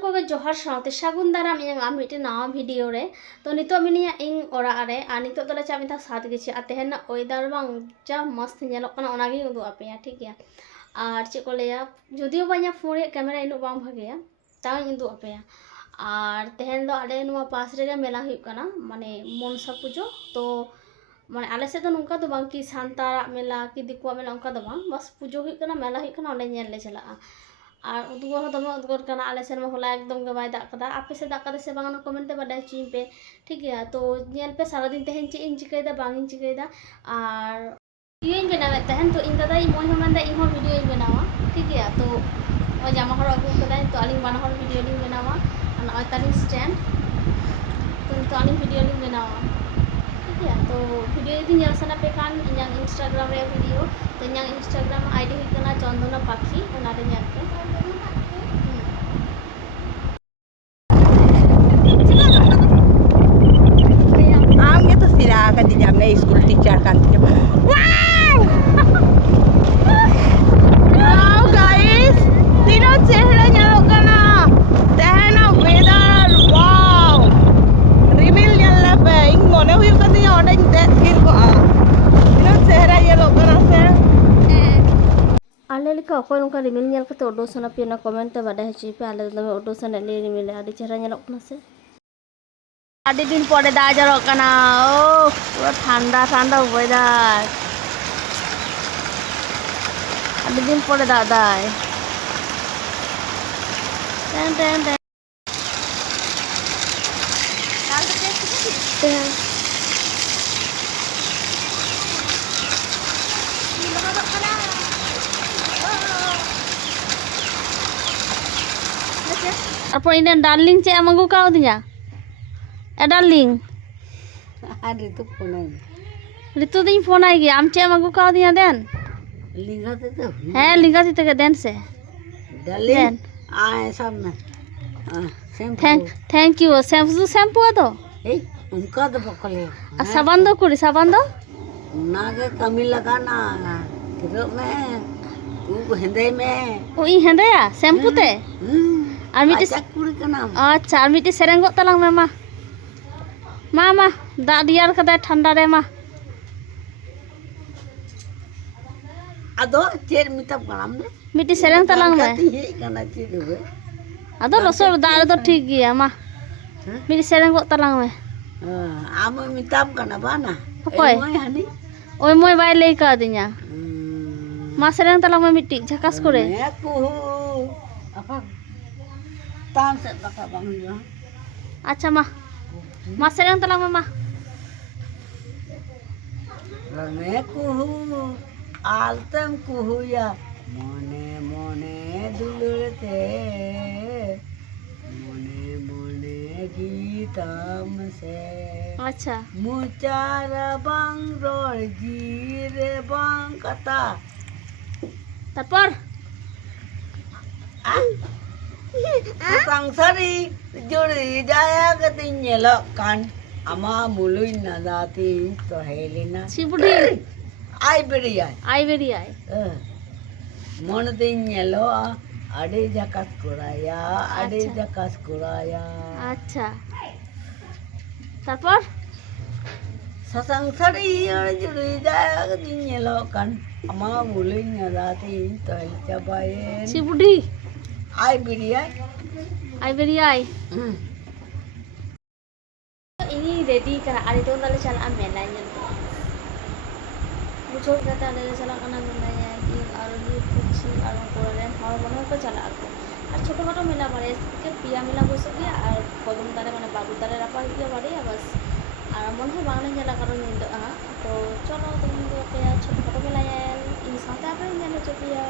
ᱥᱟᱱᱟᱢ ᱠᱚᱜᱮ ᱡᱚᱦᱟᱨ ᱥᱟᱶᱛᱮ ᱥᱟᱹᱜᱩᱱ ᱫᱟᱨᱟᱢ ᱤᱧᱟᱹᱜ ᱢᱤᱫᱴᱮᱱ ᱱᱟᱣᱟ ᱵᱷᱤᱰᱤᱭᱳ ᱨᱮ ᱛᱚ ᱱᱤᱛᱚᱜ ᱢᱤᱱᱟᱹᱧᱟ ᱤᱧ ᱚᱲᱟᱜ ᱨᱮ ᱟᱨ ᱱᱤᱛᱚᱜ ᱫᱚᱞᱮ ᱪᱟᱜ ᱢᱤᱫ ᱫᱷᱟᱣ ᱥᱟᱛ ᱜᱮᱪᱷᱤ ᱟᱨ ᱛᱮᱦᱮᱧ ᱨᱮᱱᱟᱜ ᱚᱭᱮᱫᱟᱨ ᱵᱟᱝ ᱡᱟ ᱢᱚᱥᱛ ᱧᱮᱞᱚᱜ ᱠᱟᱱᱟ ᱚᱱᱟᱜᱤᱧ ᱩᱫᱩᱜ ᱟᱯᱮᱭᱟ ᱴᱷᱤक ᱜᱮᱭᱟ ᱟᱨ ᱪᱮᱫ ᱠᱚ ᱞᱟᱹᱭᱟ ᱡᱩᱫᱤও ᱵᱟ ᱤᱧᱟᱹᱜ ᱯᱷᱳᱱ ᱨᱮᱭᱟᱜ ᱠᱮᱢᱮᱨᱟ ᱤᱱᱟᱹᱜ ᱵᱟᱝ ᱵᱷᱟᱜᱮᱭᱟ ᱛᱟᱣᱤᱧ ᱩᱫᱩᱜ ᱟᱯᱮᱭᱟ ᱟᱨ ᱛᱮᱦᱮᱧ ᱫᱚ ᱟᱞᱮ ᱱᱚᱣᱟ ᱯᱟᱥ ᱨᱮᱜᱮ ᱢᱮᱞᱟ ᱦᱩᱭᱩᱜ ᱠᱟᱱᱟ ᱢᱟᱱᱮ ᱢᱚᱱᱥᱟ ᱯᱩᱡᱟᱹ ᱛᱚ ᱢᱟᱱᱮ ᱟᱞᱮ ᱥᱮᱫ ᱫᱚ ᱱᱚᱝᱠᱟ ᱫᱚ ᱵᱟᱝ ᱠᱤ ᱥᱟᱱᱛᱟᱲᱟᱜ ᱢᱮᱞᱟ ᱠᱤ ᱫᱤᱠᱩᱣᱟᱜ ᱢᱮᱞᱟ ᱚᱱᱠᱟ ᱫᱚ ᱵᱟᱝ ᱵᱟᱥ ᱯᱩᱡᱟᱹ ᱦᱩᱭᱩᱜ ᱠᱟᱱᱟ ᱢᱮᱞᱟ ᱦᱩᱭᱩᱜ ᱠᱟᱱᱟ ᱚᱸᱰᱮ ᱧᱮᱞ ᱞᱮ ᱪᱟᱞᱟᱜᱼᱟ আর উদ্গর হো দমে উদ্গর কানা আলে সেন হলা একদম গে বাই দাগ কাদা আপে সে দাগ কাদা সে বাংলা কমেন্টে বাডাই চিন পে ঠিক গেয়া তো ñel पे সারা দিন তেহেন চে ইন চিকাইদা বাং ইন চিকাইদা আর ভিডিও বেনাওয়ে তেহেন তো ইন দাদা মই হমানদা ই হো ভিডিও ইন বেনাওয়া ঠিক গেয়া তো ওই জামা হর আগু কাদাই তো আলিং বানা হর ভিডিও লিং বেনাওয়া আর ওই তালিং স্ট্যান্ড তো আলিং ভিডিও লিং বেনাওয়া ঠিক গেয়া তো ভিডিও যদি ñel sana pe kan inyang Instagram re video তো inyang Instagram ID হুই কানা চন্দনা পাখি ওনা রে ñel pe Kan di jam school teacher kan wow wow guys tino chehra nyalok kana tehna weather wow rimil nyalla pe ing mone hui kan ni onde dekir ko tino chehra nyalok kana se ale lika okoy nongka rimil nyel kate odo sana pe na comment te badai hachi pe ale dame odo sana le rimil adi chehra nyalok kana se adi din pore da jarok kana oh pura thanda thanda weather adi din pore da dai ten ten ten apa ini darling cek amangku kau dinya darling ada tu phone Ritu din phone ai gya am che magu ka diya den linga te to hai linga ti te den se darling आए सब में thank you shampoo to ए उनका तो पकड़े saban do kuri saban do ना के कमी लगाना किरो में वो हिंदे में o i hende ya shampoo te ar miti कुड़ी का नाम acha ar miti sereng gok talang me ma da diyar kada thanda re ma अदो चेर मितब गलाम ने miti sereng talang me ये गाना चेर हुए ado losor da do thik gya ma miti sereng gok talang me आम मितब गाना बाना Apoy? मोय Honey oi moi bai lei ka dinya ma sereng talang me miti jhakas kore मैं कुहू apa तान से बका बंग जो acha ma sereng talang me ma मैं कुहू आलतम कुहू या मोने मोने दुलते मोने मोने गीतम से acha मुचार बंग रोड जीरे बंग कता tarpor संसारी जुड़ी जाया कति nyelo kan ama mului nadati to helina si budi ai beriai ai beri ai mon tin nyelo ade jakas kuraya acha tarpor sasangsari juड़ी जाया कति nyelo kan ama mului nadati to helcabayen si budi ai beriai ai beri ai ini ready kara ari to dale chala mela nyel bujo kata dale chala kana mela ya ki aro ni puchi aro koren hor mone ko chala ako আর ছোটখাটো মেলা মানে কে পিয়া মেলা বসে গিয়ে আর কদম তারে মানে বাবু তারে রাখা গিয়ে বাড়ি বাস আর মনে হয় বাংলা মেলা কারণ তো চলো তুমি ছোটখাটো মেলা इन साथे आपरे ñel चपिया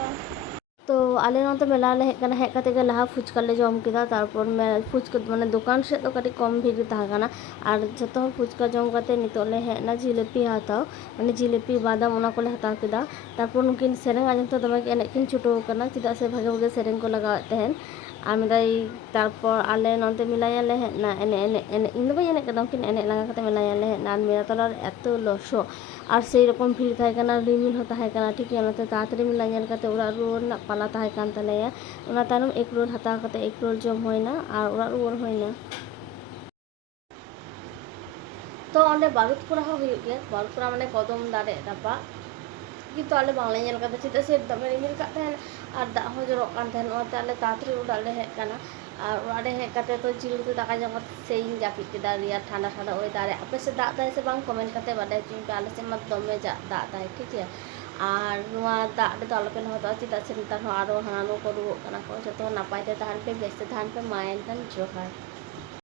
तो आले नते मेला ले हेकना हेक कते गे लहा फुचका ले जम केदा तारपर मे फुचका माने दुकान से तो कटी कम भीड़ ताहाना और जतो फुचका जम कते नितो ले हेना जिलेपी हाताओ माने जिलेपी बादाम ओना को ले हता केदा तारपर नुकिन सेरेंग आजम तो दमे एने किन छुटो कना चिदा से भागे भागे सेरेंग को लगा तहन ᱟᱨ ᱢᱤᱫ ᱫᱷᱟᱣ ᱛᱟᱨᱯᱚᱨ ᱟᱞᱮ ᱱᱚᱛᱮ ᱢᱮᱞᱟᱭᱟᱞᱮ ᱦᱮᱡ ᱮᱱᱟ ᱮᱱᱮᱡ ᱤᱧ ᱫᱚ ᱵᱟᱹᱧ ᱮᱱᱮᱡ ᱠᱟᱫᱟ ᱩᱱᱠᱤᱱ ᱮᱱᱮᱡ ᱞᱟᱸᱜᱟ ᱠᱟᱛᱮ ᱢᱮᱞᱟᱭᱟᱞᱮ ᱦᱮᱡ ᱮᱱᱟ ᱟᱨ ᱢᱮᱞᱟ ᱛᱚᱞᱟ ᱨᱮ ᱮᱛᱚ ᱞᱚᱥᱚᱫ ᱟᱨ ᱥᱮᱭ ᱨᱚᱠᱚᱢ ᱵᱷᱤᱲ ᱛᱟᱦᱮᱸ ᱠᱟᱱᱟ ᱨᱤᱢᱤᱞ ᱦᱚᱸ ᱛᱟᱦᱮᱸ ᱠᱟᱱᱟ ᱴᱷᱤᱠ ᱜᱮᱭᱟ ᱚᱱᱟᱛᱮ ᱛᱟᱲᱟᱛᱟᱲᱤ ᱢᱮᱞᱟ ᱧᱮᱞ ᱠᱟᱛᱮ ᱚᱲᱟᱜ ᱨᱩᱣᱟᱹᱲ ᱨᱮᱱᱟᱜ ᱯᱟᱞᱟ ᱛᱟᱦᱮᱸ ᱠᱟᱱ ᱛᱟᱞᱮᱭᱟ ᱚᱱᱟ ᱛᱟᱭᱱᱚᱢ ᱮᱜᱽ ᱨᱳᱞ ᱦᱟᱛᱟᱣ ᱠᱟᱛᱮ ᱮᱜᱽ ᱨᱳᱞ ᱡᱚᱢ ᱦᱩᱭᱱᱟ ᱟᱨ ᱚᱲᱟᱜ ᱨᱩᱣᱟᱹᱲ ᱦᱩᱭᱱᱟ ᱛᱚ ᱚᱸᱰᱮ ᱵᱟᱹᱨᱩᱫᱽᱯᱩᱨᱟ ᱦᱚᱸ ᱦᱩᱭᱩᱜ ᱜᱮᱭᱟ ᱵᱟᱹᱨᱩᱫᱽᱯᱩᱨᱟ ᱢᱟᱱᱮ ᱠᱚᱫᱚᱢ ᱫᱟᱨᱮ ᱨᱟᱯᱟᱜ কিন্তু আলে বাংলা ᱧᱮᱞ ᱠᱟᱫᱟ ᱪᱮᱫᱟᱜ ᱥᱮ দমে রিমিল ᱠᱟᱜ ᱛᱟᱦᱮᱱ ᱟᱨ ᱫᱟᱜ ᱦᱚᱸ ᱡᱚᱨᱚᱜ ᱠᱟᱱ ᱛᱟᱦᱮᱱ ᱚᱱᱟᱛᱮ ᱟᱞᱮ ᱛᱟᱲᱟᱛᱟᱲᱤ ᱚᱲᱟᱜ ᱞᱮ ᱦᱮᱡ ᱠᱟᱱᱟ ᱟᱨ ᱚᱲᱟᱜ ᱨᱮ ᱦᱮᱡ ᱠᱟᱛᱮ ᱛᱚ ᱡᱤᱞ ᱩᱛᱩ ᱫᱟᱠᱟ ᱡᱚᱢ ᱠᱟᱛᱮ ᱥᱮᱭᱤᱧ ᱡᱟᱹᱯᱤᱫ ᱠᱮᱫᱟ ᱨᱮᱭᱟᱲ ᱴᱷᱟন্ডা ᱴᱷᱟন্ডᱟ ᱳয়েদার ᱨᱮ ᱟᱯᱮ ᱥᱮᱫ ᱫᱟᱜ ᱫᱟᱭ ᱥᱮ ᱵᱟᱝ ᱠᱚᱢᱮন্ট ᱠᱟᱛᱮ ᱵᱟᱰᱟᱭ ᱦᱚᱪᱚᱧ ᱯᱮ ᱟᱞᱮ ᱥᱮᱫ ᱢᱟ ᱫᱚᱢᱮ ᱫᱟᱜ ᱫᱟᱭ ᱴᱷᱤᱠ ᱜᱮᱭᱟ ᱟᱨ ᱱᱚᱣᱟ ᱫᱟᱜ ᱨᱮᱫᱚ ᱟᱞᱚᱯᱮ ᱞᱚᱦᱚᱫᱚᱜᱼᱟ ᱪᱮᱫᱟᱜ ᱥᱮ ᱱᱮᱛᱟᱨ ᱦᱚᱸ ᱟᱨᱚ ᱦᱟᱱᱟ ᱱᱚᱣᱟ ᱠᱚ ᱨᱩᱣᱟᱹᱜ ᱠᱟᱱᱟ ᱠᱚ ᱡᱚᱛᱚ ᱱᱟᱯᱟᱭ ᱛᱮ ᱛᱟᱦᱮᱱ ᱯᱮ ᱵᱮᱥ ᱛᱮ ᱛᱟᱦᱮᱱ ᱯᱮ ᱢᱟ ᱮᱱᱠᱷᱟᱱ ᱡᱚᱦᱟᱨ